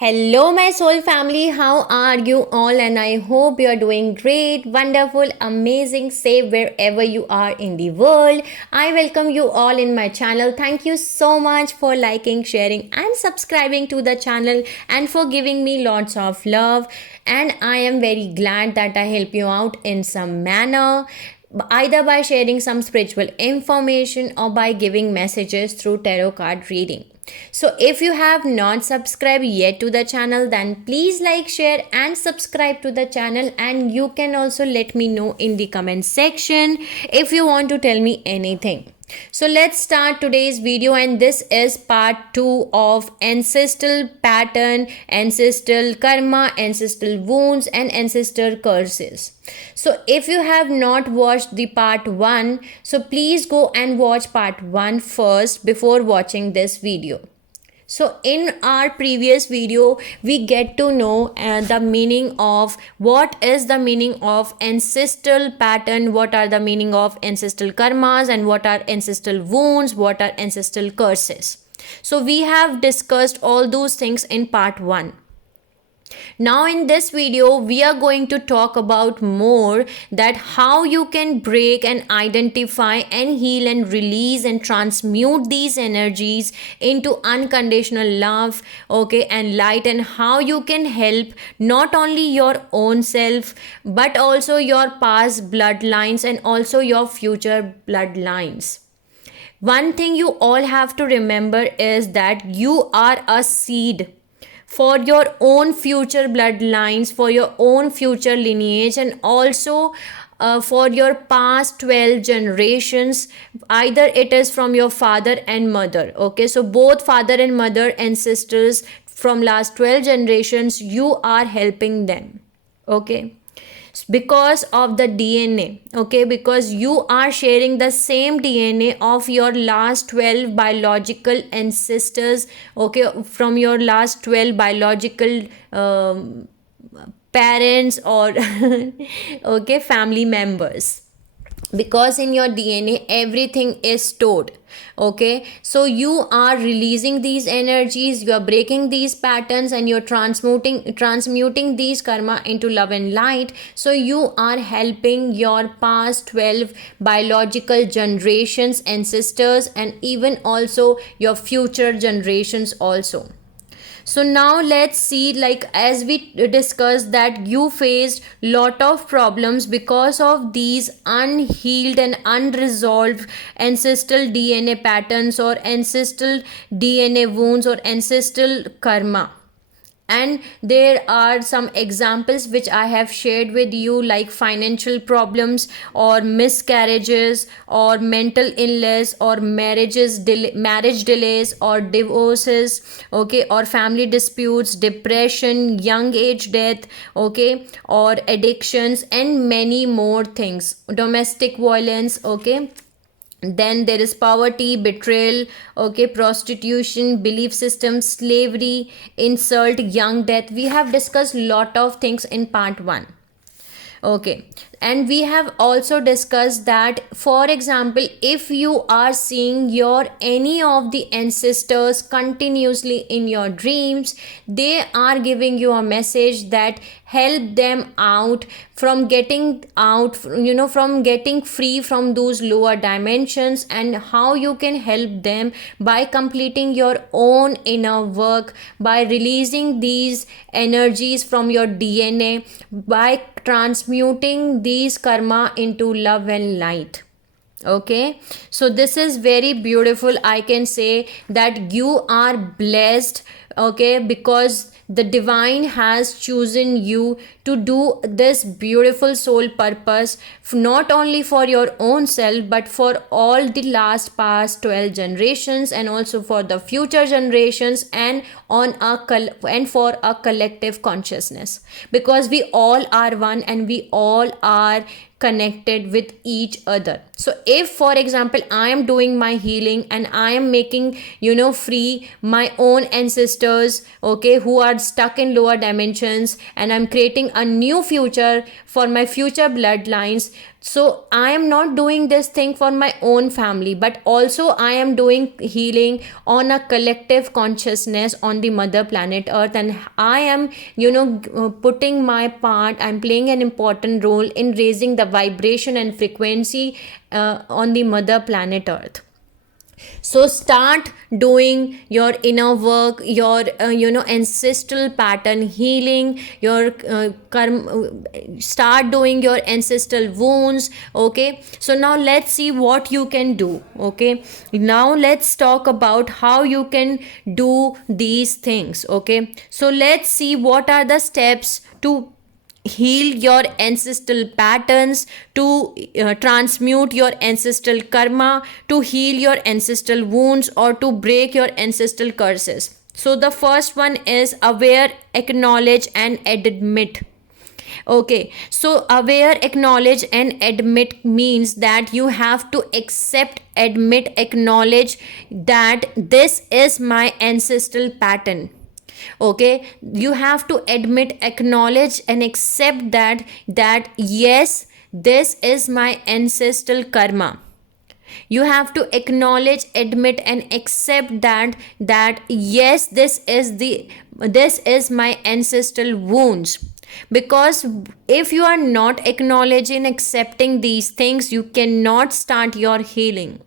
Hello, my soul family. How are you all? And I hope you are doing great, wonderful, amazing, safe wherever you are in the world. I welcome you all in my channel. Thank you so much for liking, sharing, and subscribing to the channel and for giving me lots of love. And I am very glad that I help you out in some manner, either by sharing some spiritual information or by giving messages through tarot card reading. So if you have not subscribed yet to the channel, then please like, share and subscribe to the channel, and you can also let me know in the comment section if you want to tell me anything. So let's start today's video, and this is part 2 of ancestral pattern, ancestral karma, ancestral wounds and ancestor curses. So if you have not watched the part 1, so please go and watch part 1 first before watching this video. So in our previous video, we get to know the meaning of what is the meaning of ancestral pattern, what are the meaning of ancestral karmas, and what are ancestral wounds, what are ancestral curses. So we have discussed all those things in part 1. Now in this video, we are going to talk about more that how you can break and identify and heal and release and transmute these energies into unconditional love, okay, and light, and how you can help not only your own self but also your past bloodlines and also your future bloodlines. One thing you all have to remember is that you are a seed for your own future bloodlines, for your own future lineage, and also for your past 12 generations. Either it is from your father and mother, okay, so both father and mother ancestors from last 12 generations, you are helping them, okay, because of the DNA, okay, because you are sharing the same DNA of your last 12 biological ancestors, okay, from your last 12 biological parents or okay, family members, because in your DNA everything is stored, okay. So you are releasing these energies, you are breaking these patterns, and you're transmuting these karma into love and light. So you are helping your past 12 biological generations ancestors, and even also your future generations also. So now let's see, like as we discussed that you faced lot of problems because of these unhealed and unresolved ancestral DNA patterns or ancestral DNA wounds or ancestral karma. And there are some examples which I have shared with you, like financial problems or miscarriages or mental illness or marriage delays or divorces, okay, or family disputes, depression, young age death, okay, or addictions, and many more things, domestic violence, okay. Then there is poverty, betrayal, okay, prostitution, belief system, slavery, insult, young death. We have discussed lot of things in part 1, okay. And we have also discussed that, for example, if you are seeing your any of the ancestors continuously in your dreams, they are giving you a message that help them out from getting out, from getting free from those lower dimensions, and how you can help them by completing your own inner work, by releasing these energies from your DNA, by transmuting these karma into love and light, okay. So this is very beautiful. I can say that you are blessed, okay, because the divine has chosen you to do this beautiful soul purpose, not only for your own self but for all the last past 12 generations, and also for the future generations, and for a collective consciousness, because we all are one and we all are connected with each other. So if, for example, I am doing my healing and I am making free my own ancestors, okay, who are stuck in lower dimensions, and I'm creating a new future for my future bloodlines, So I am not doing this thing for my own family, but also I am doing healing on a collective consciousness on the mother planet earth, and I am, putting my part. I'm playing an important role in raising the vibration and frequency on the mother planet earth. So start doing your inner work, your ancestral pattern healing, your start doing your ancestral wounds. Okay, so now let's see what you can do. Okay, now let's talk about how you can do these things. Okay, so let's see what are the steps to heal your ancestral patterns, to transmute your ancestral karma, to heal your ancestral wounds, or to break your ancestral curses. So the first one is aware, acknowledge, and admit. Okay, so aware, acknowledge, and admit means that you have to accept, admit, acknowledge that this is my ancestral pattern. Okay, you have to admit, acknowledge, and accept that yes, this is my ancestral karma. You have to acknowledge, admit, and accept that yes, this is my ancestral wounds. Because if you are not acknowledging, accepting these things, you cannot start your healing.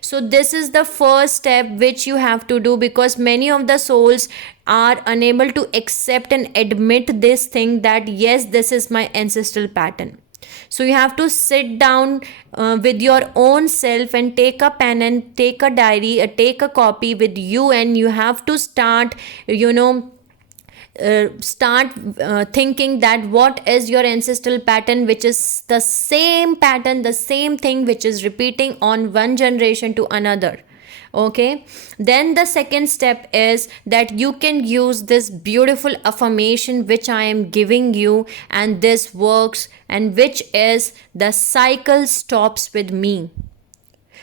So this is the first step which you have to do, because many of the souls are unable to accept and admit this thing, that yes, this is my ancestral pattern. So you have to sit down with your own self and take a pen and take a diary, take a copy with you, and you have to start, thinking that what is your ancestral pattern, which is the same pattern, the same thing which is repeating on one generation to another. Okay, then the second step is that you can use this beautiful affirmation which I am giving you, and this works, and which is the cycle stops with me.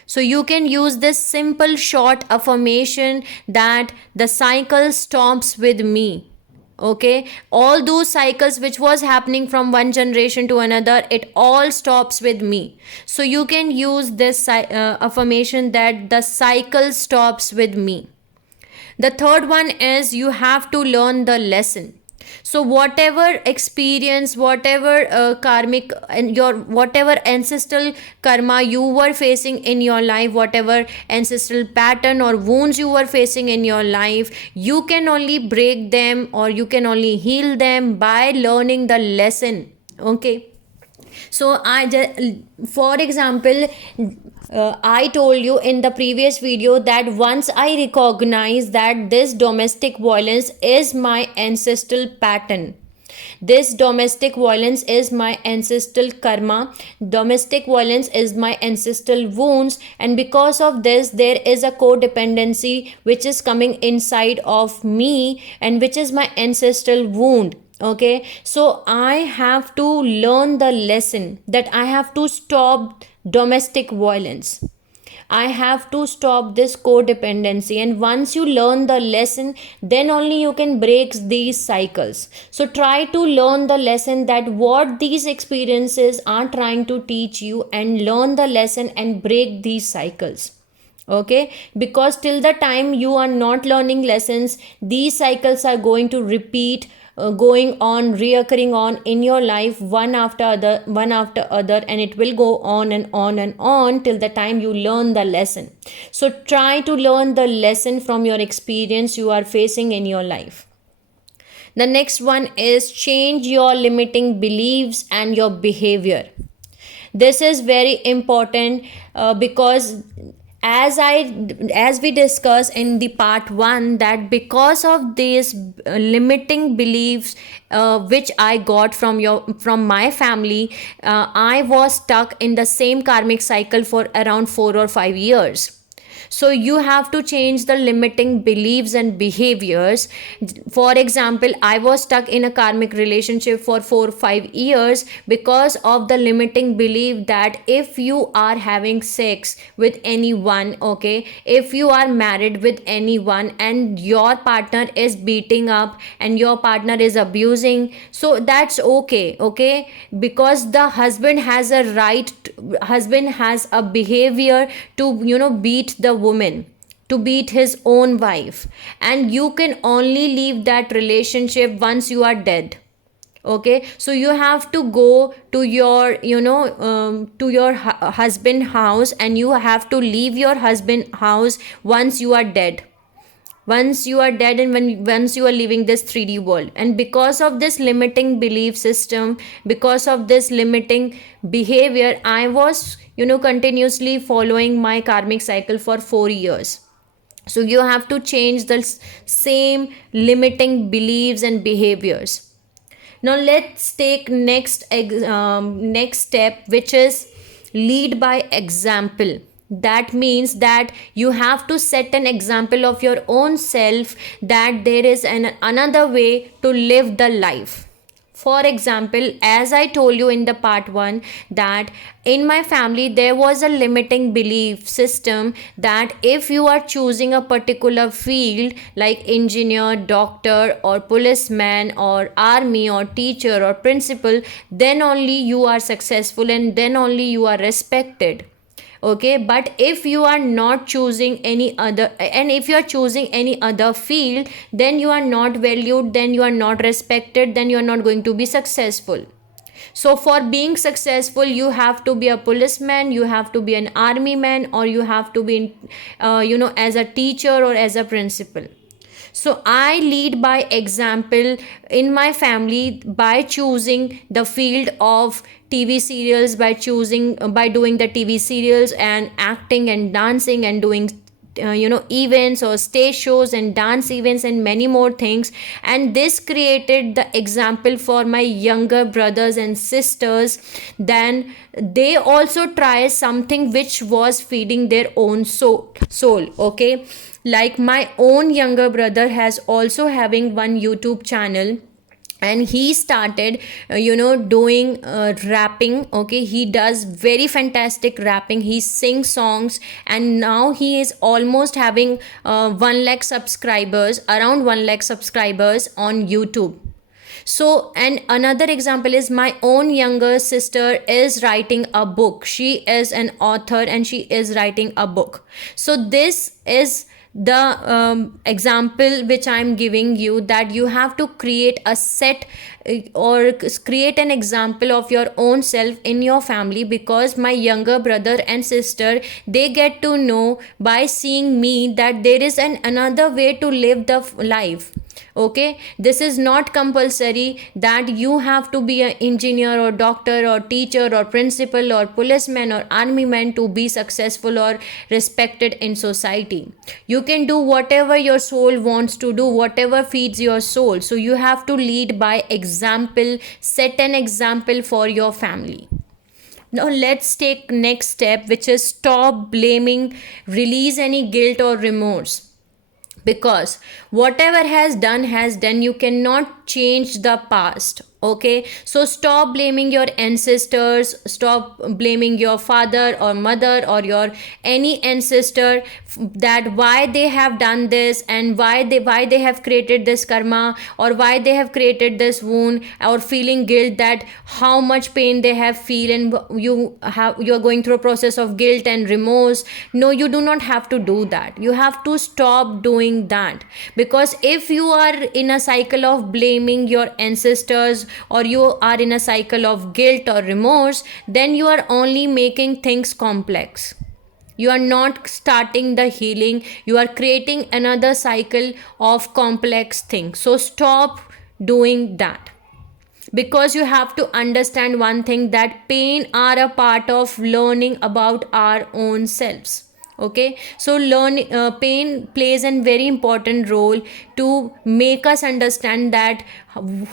So you can use this simple short affirmation that the cycle stops with me. Okay, all those cycles which was happening from one generation to another, it all stops with me. So you can use this affirmation that the cycle stops with me. The third one is you have to learn the lesson. So whatever experience, whatever karmic and your whatever ancestral karma you were facing in your life, whatever ancestral pattern or wounds you were facing in your life, you can only break them, or you can only heal them by learning the lesson. Okay, so for example, I told you in the previous video that once I recognize that this domestic violence is my ancestral pattern, this domestic violence is my ancestral karma, domestic violence is my ancestral wounds, and because of this there is a codependency which is coming inside of me, and which is my ancestral wound. Okay, so I have to learn the lesson that I have to stop domestic violence. I have to stop this codependency, and once you learn the lesson, then only you can break these cycles. So try to learn the lesson, that what these experiences are trying to teach you, and learn the lesson and break these cycles. Okay, because till the time you are not learning lessons, these cycles are going to repeat, going on, reoccurring on in your life, one after other, and it will go on and on and on till the time you learn the lesson. So try to learn the lesson from your experience you are facing in your life. The next one is change your limiting beliefs and your behavior. This is very important, because as we discussed in the part 1, that because of these limiting beliefs which I got from my family, I was stuck in the same karmic cycle for around 4 or 5 years. So you have to change the limiting beliefs and behaviors. For example, I was stuck in a karmic relationship for 4 5 years because of the limiting belief that if you are having sex with anyone, okay, if you are married with anyone and your partner is beating up and your partner is abusing, so that's okay, okay, because the husband has a right, husband has a behavior to, beat the woman, to beat his own wife, and you can only leave that relationship once you are dead. Okay, so you have to go to your, to your husband house, and you have to leave your husband house once you are dead, once you are dead, and once you are leaving this 3D world. And because of this limiting belief system, because of this limiting behavior, I was, continuously following my karmic cycle for 4 years. So you have to change the same limiting beliefs and behaviors. Now let's take next step, which is lead by example. That means that you have to set an example of your own self, that there is another way to live the life. For example, as I told you in the part 1, that in my family there was a limiting belief system that if you are choosing a particular field like engineer, doctor, or policeman, or army, or teacher, or principal, then only you are successful and then only you are respected. Okay, but if you are not choosing any other, and if you are choosing any other field, then you are not valued, then you are not respected, then you are not going to be successful. So for being successful, you have to be a policeman, you have to be an army man, or you have to be as a teacher or as a principal. So I lead by example in my family by choosing the field of TV serials, by choosing, by doing the TV serials and acting and dancing and doing events or stage shows and dance events and many more things. And this created the example for my younger brothers and sisters. Then they also try something which was feeding their own soul. Okay, like my own younger brother has also having one YouTube channel, and he started doing rapping. Okay, he does very fantastic rapping, he sings songs, and now he is almost having 1 lakh subscribers, around 1 lakh subscribers on YouTube. So, and another example is my own younger sister is writing a book. She is an author and she is writing a book. So this is the example which I'm giving you, that you have to create a set or create an example of your own self in your family, because my younger brother and sister, they get to know by seeing me that there is another way to live the life. Okay, this is not compulsory that you have to be an engineer or doctor or teacher or principal or policeman or army man to be successful or respected in society. You can do whatever your soul wants to do, whatever feeds your soul. So you have to lead by example, set an example for your family. Now let's take next step, which is stop blaming, release any guilt or remorse. Because whatever has done, you cannot change the past. Okay, so stop blaming your ancestors, stop blaming your father or mother or your any ancestor, that why they have done this and why they have created this karma, or why they have created this wound, or feeling guilt that how much pain they have feel, and you are going through a process of guilt and remorse. No, you do not have to do that. You have to stop doing that, because if you are in a cycle of blaming your ancestors, or you are in a cycle of guilt or remorse, then you are only making things complex. You are not starting the healing, you are creating another cycle of complex things. So stop doing that, because you have to understand one thing, that pain are a part of learning about our own selves. Okay, so pain plays a very important role to make us understand that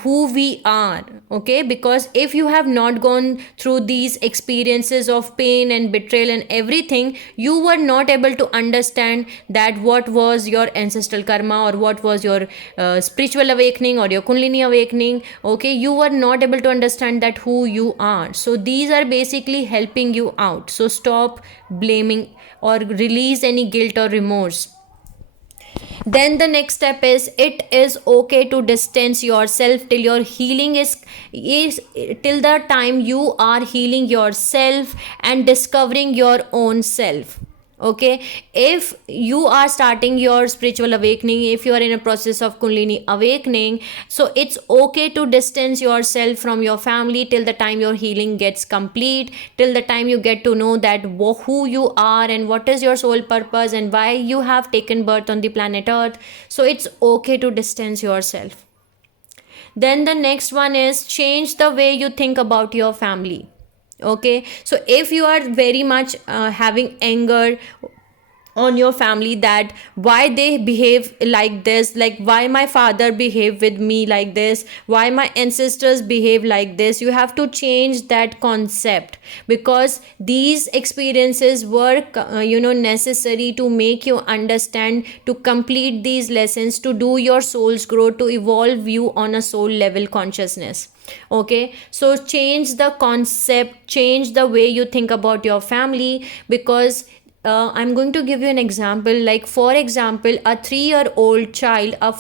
who we are. Okay, because if you have not gone through these experiences of pain and betrayal and everything, you were not able to understand that what was your ancestral karma, or what was your spiritual awakening or your kundalini awakening. Okay, you were not able to understand that who you are. So these are basically helping you out. So stop blaming or release any guilt or remorse. Then the next step is, it is okay to distance yourself till your healing is till the time you are healing yourself and discovering your own self. Okay, if you are starting your spiritual awakening, if you are in a process of kundalini awakening, so it's okay to distance yourself from your family till the time your healing gets complete, till the time you get to know that who you are and what is your soul purpose and why you have taken birth on the planet earth. So it's okay to distance yourself. Then the next one is, change the way you think about your family. Okay, so if you are very much having anger on your family, that why they behave like this, like why my father behave with me like this, why my ancestors behave like this, you have to change that concept, because these experiences were necessary to make you understand, to complete these lessons, to do your soul's growth, to evolve you on a soul level consciousness. Okay, so change the concept, change the way you think about your family, because I'm going to give you an example. Like, for example, a 3-year-old child, a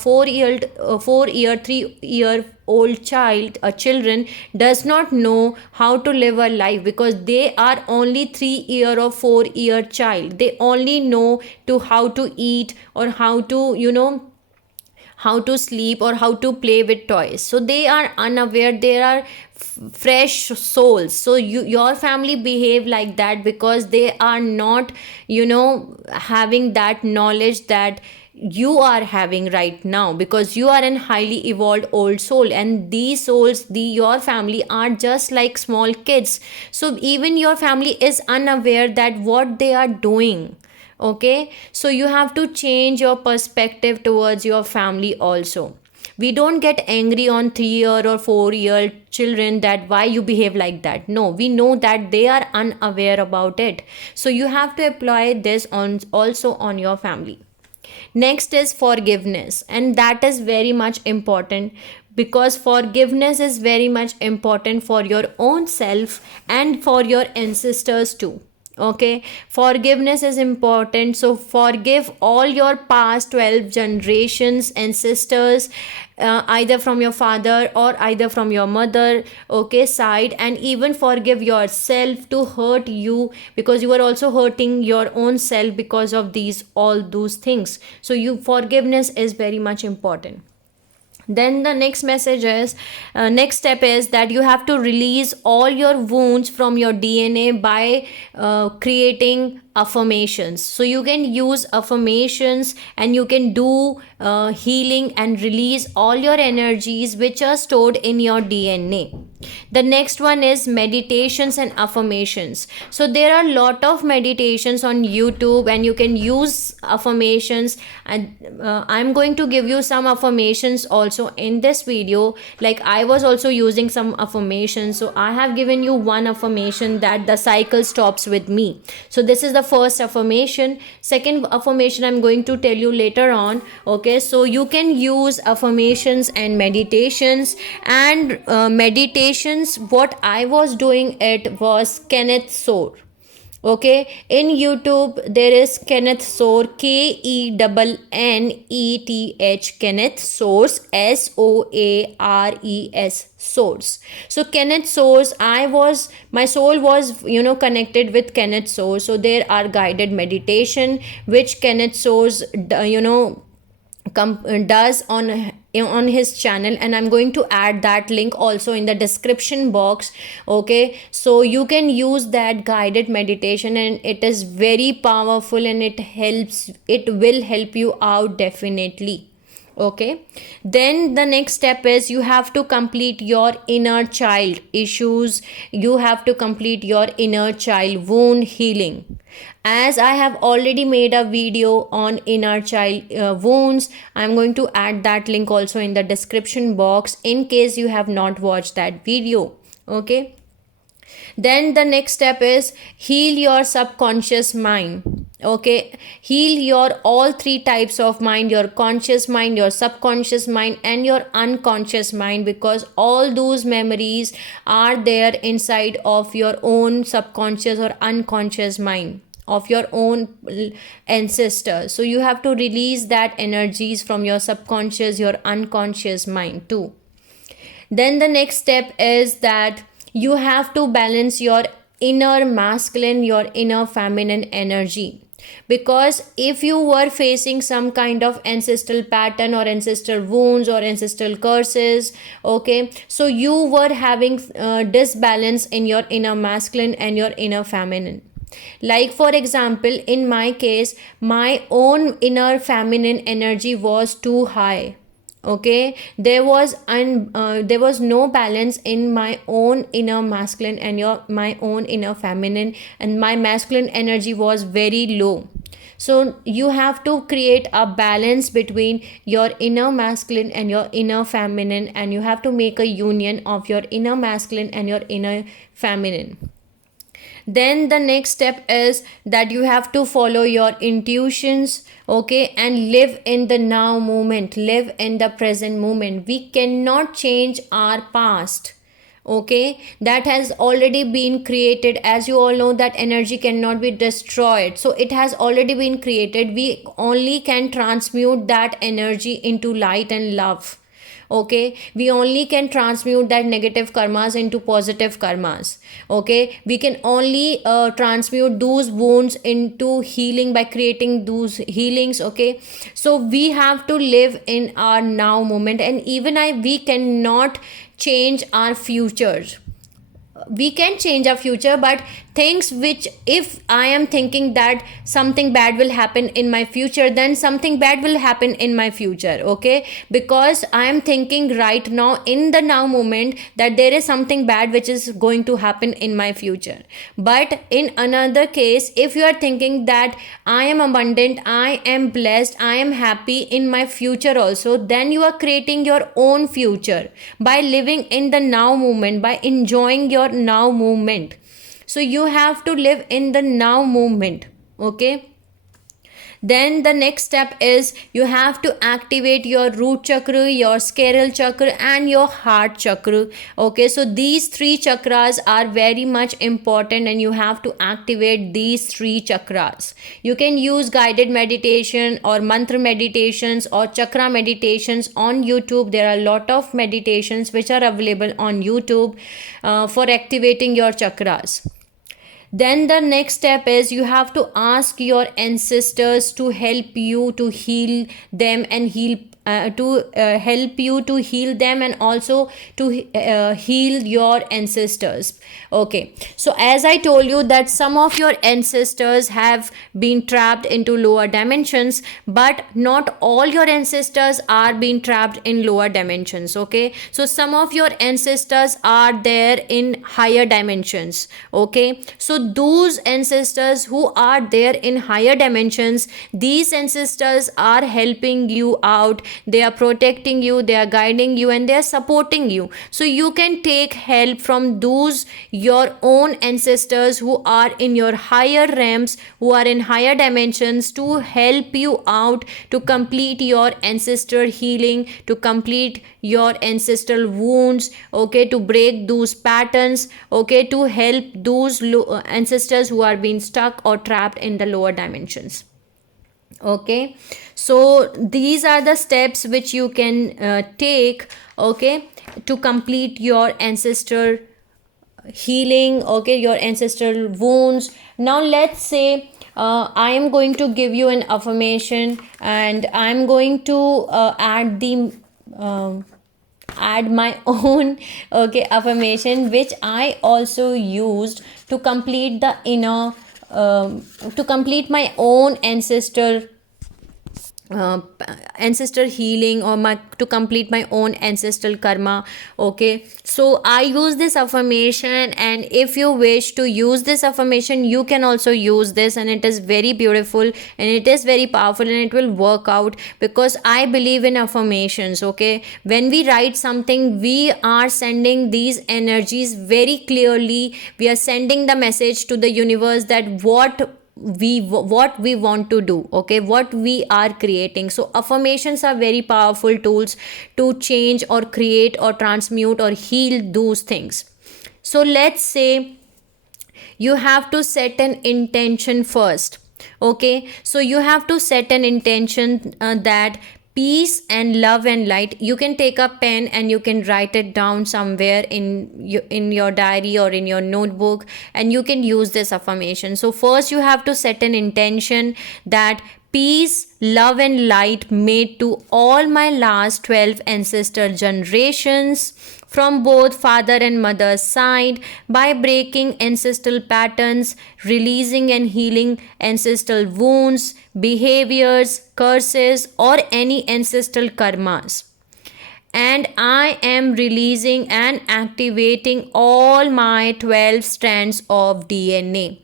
3-year-old child, a children does not know how to live a life, because they are only 3-year or 4-year child. They only know to how to eat, or how to how to sleep, or how to play with toys. So they are unaware, they are fresh souls. So your family behave like that because they are not having that knowledge that you are having right now, because you are an highly evolved old soul, and these souls, your family are just like small kids. So even your family is unaware that what they are doing. Okay, so you have to change your perspective towards your family also. We don't get angry on 3-year or 4-year children that why you behave like that. No, we know that they are unaware about it. So you have to apply this on also on your family. Next is forgiveness, and that is very much important, because forgiveness is very much important for your own self and for your ancestors too. Okay, forgiveness is important. So forgive all your past 12 generations ancestors, either from your father or either from your mother, okay, side, and even forgive yourself to hurt you, because you are also hurting your own self because of all those things. So forgiveness is very much important. Then the next step is that you have to release all your wounds from your DNA by creating affirmations. So you can use affirmations, and you can do healing and release all your energies which are stored in your DNA. The next one is meditations and affirmations. So there are a lot of meditations on YouTube, and you can use affirmations, and I'm going to give you some affirmations also in this video. Like, I was also using some affirmations, so I have given you one affirmation, that the cycle stops with me. So this is the first affirmation. Second affirmation I'm going to tell you later on. Okay, so you can use affirmations and meditations. And meditations, what I was doing, it was Kenneth Soares. Okay, in YouTube there is Kenneth Soares, KENNETH, Kenneth Soares, SOARES, Soares. So Kenneth Soares, my soul was connected with Kenneth Soares. So there are guided meditation which Kenneth Soares does on his channel, and I'm going to add that link also in the description box. Okay, so you can use that guided meditation, and it is very powerful, and it will help you out definitely. Okay, then the next step is you have to complete your inner child issues, you have to complete your inner child wound healing. As I have already made a video on inner child wounds, I'm going to add that link also in the description box in case you have not watched that video. Okay, then the next step is heal your subconscious mind. Okay, heal your all three types of mind, your conscious mind, your subconscious mind, and your unconscious mind, because all those memories are there inside of your own subconscious or unconscious mind of your own ancestors. So you have to release that energies from your subconscious, your unconscious mind too. Then the next step is that you have to balance your inner masculine, your inner feminine energy. Because if you were facing some kind of ancestral pattern or ancestral wounds or ancestral curses, okay, so you were having disbalance in your inner masculine and your inner feminine. Like for example, in my case, my own inner feminine energy was too high. Okay, there was no balance in my own inner masculine and my own inner feminine, and my masculine energy was very low. So you have to create a balance between your inner masculine and your inner feminine, and you have to make a union of your inner masculine and your inner feminine. Then the next step is that you have to follow your intuitions, okay, and live in the now moment, live in the present moment. We cannot change our past, okay, that has already been created. As you all know, that energy cannot be destroyed, so it has already been created. We only can transmute that energy into light and love. Okay, we only can transmute that negative karmas into positive karmas. Okay, we can only transmute those wounds into healing by creating those healings. Okay, so we have to live in our now moment, and even we cannot change our futures. We can change our future, but things which, if I am thinking that something bad will happen in my future, then something bad will happen in my future. Okay, because I am thinking right now in the now moment that there is something bad which is going to happen in my future. But in another case, if you are thinking that I am abundant, I am blessed, I am happy in my future also, then you are creating your own future by living in the now moment, by enjoying your now moment. So you have to live in the now moment. Okay, then the next step is you have to activate your root chakra, your sacral chakra, and your heart chakra. Okay, so these three chakras are very much important, and you have to activate these three chakras. You can use guided meditation or mantra meditations or chakra meditations on YouTube. There are a lot of meditations which are available on YouTube for activating your chakras. Then the next step is you have to ask your ancestors to help you to heal them and help you to heal them, and also to heal your ancestors. Okay, so as I told you that some of your ancestors have been trapped into lower dimensions, but not all your ancestors are being trapped in lower dimensions. Okay, so some of your ancestors are there in higher dimensions. Okay, so those ancestors who are there in higher dimensions, these ancestors are helping you out, they are protecting you, they are guiding you, and they are supporting you. So you can take help from those your own ancestors who are in your higher realms, who are in higher dimensions, to help you out to complete your ancestor healing, to complete your ancestral wounds. Okay, to break those patterns. Okay, to help those ancestors who are being stuck or trapped in the lower dimensions. Okay, so these are the steps which you can take, okay, to complete your ancestor healing, okay, your ancestral wounds. Now let's say I am going to give you an affirmation, and I'm going to add my own, okay, affirmation, which I also used to complete the inner to complete my own ancestor ancestor healing, or to complete my own ancestral karma. Okay, so I use this affirmation, and if you wish to use this affirmation, you can also use this, and it is very beautiful and it is very powerful and it will work out, because I believe in affirmations. Okay, when we write something, we are sending these energies very clearly. We are sending the message to the universe that what we want to do, okay, what we are creating. So affirmations are very powerful tools to change or create or transmute or heal those things. So let's say you have to set an intention first. Okay, so you have to set an intention that peace and love and light. You can take a pen and you can write it down somewhere in your diary or in your notebook, and you can use this affirmation. So first you have to set an intention that peace, love and light made to all my last 12 ancestor generations from both father and mother's side, by breaking ancestral patterns, releasing and healing ancestral wounds, behaviors, curses, or any ancestral karmas. And I am releasing and activating all my 12 strands of DNA.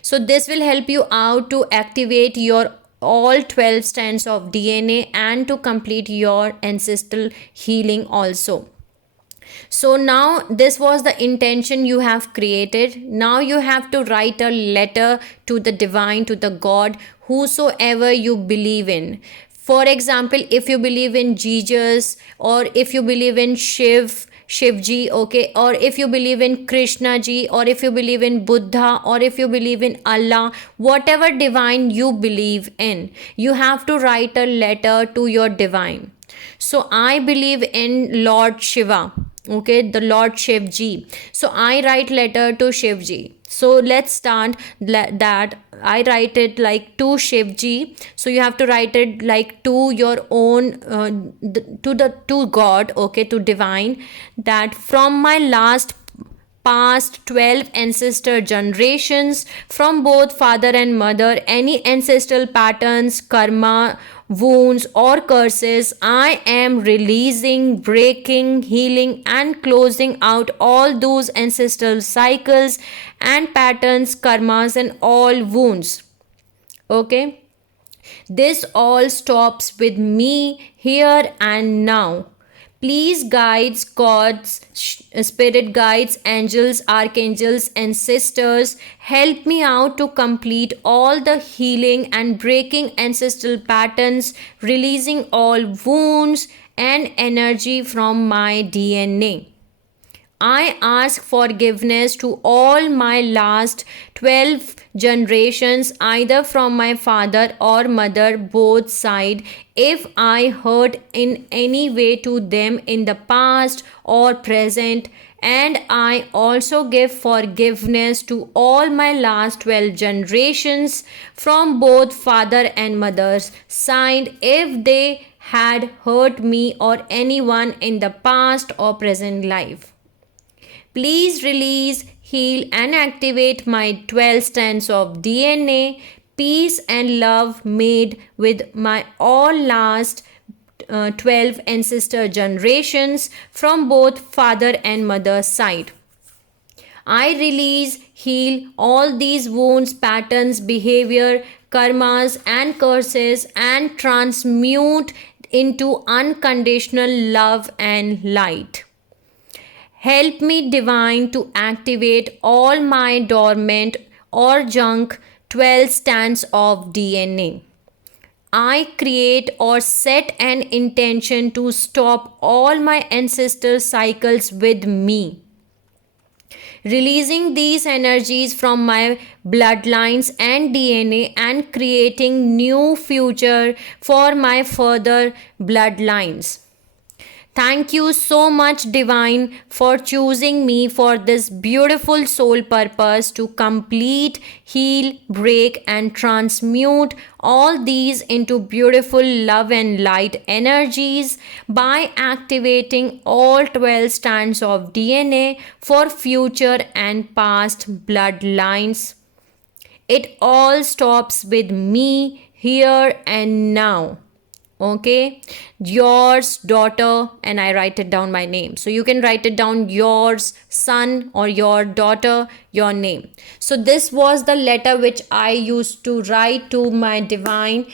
So this will help you out to activate your all 12 strands of DNA and to complete your ancestral healing also. So now this was the intention you have created. Now you have to write a letter to the divine, to the God, whosoever you believe in. For example, if you believe in Jesus, or if you believe in Shivji, okay, or if you believe in Krishna ji, or if you believe in Buddha, or if you believe in Allah, whatever divine you believe in, you have to write a letter to your divine. So I believe in Lord Shiva, okay, the Lord Shivji. So I write letter to Shivji. So let's start that I write it like to Shivji. So you have to write it like to your own to God, okay, to divine, that from my past 12 ancestor generations, from both father and mother, any ancestral patterns, karma, wounds or curses, I am releasing, breaking, healing and closing out all those ancestral cycles and patterns, karmas and all wounds. Okay, this all stops with me here and now. Please, guides, gods, spirit guides, angels, archangels, and sisters, help me out to complete all the healing and breaking ancestral patterns, releasing all wounds and energy from my DNA. I ask forgiveness to all my last 12 generations, either from my father or mother, both side, if I hurt in any way to them in the past or present. And I also give forgiveness to all my last 12 generations from both father and mother's side, if they had hurt me or anyone in the past or present life. Please release, heal and activate my 12 strands of DNA, peace and love made with my all last 12 ancestor generations from both father and mother side. I release, heal all these wounds, patterns, behavior, karmas and curses, and transmute into unconditional love and light. Help me, divine, to activate all my dormant or junk 12 strands of DNA. I create or set an intention to stop all my ancestor cycles with me, releasing these energies from my bloodlines and DNA and creating new future for my further bloodlines. Thank you so much, Divine, for choosing me for this beautiful soul purpose to complete, heal, break, and transmute all these into beautiful love and light energies by activating all 12 strands of DNA for future and past bloodlines. It all stops with me here and now. Okay, yours daughter, and I write it down my name, so you can write it down, yours son or your daughter, your name. So this was the letter which I used to write to my divine,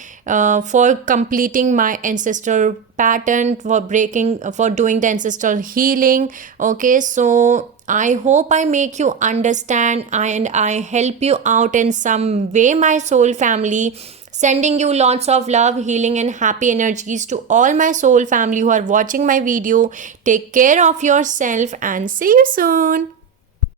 for completing my ancestral pattern, for breaking, for doing the ancestral healing. Okay, so I hope I make you understand and I help you out in some way, my soul family. Sending you lots of love, healing, and happy energies to all my soul family who are watching my video. Take care of yourself and see you soon.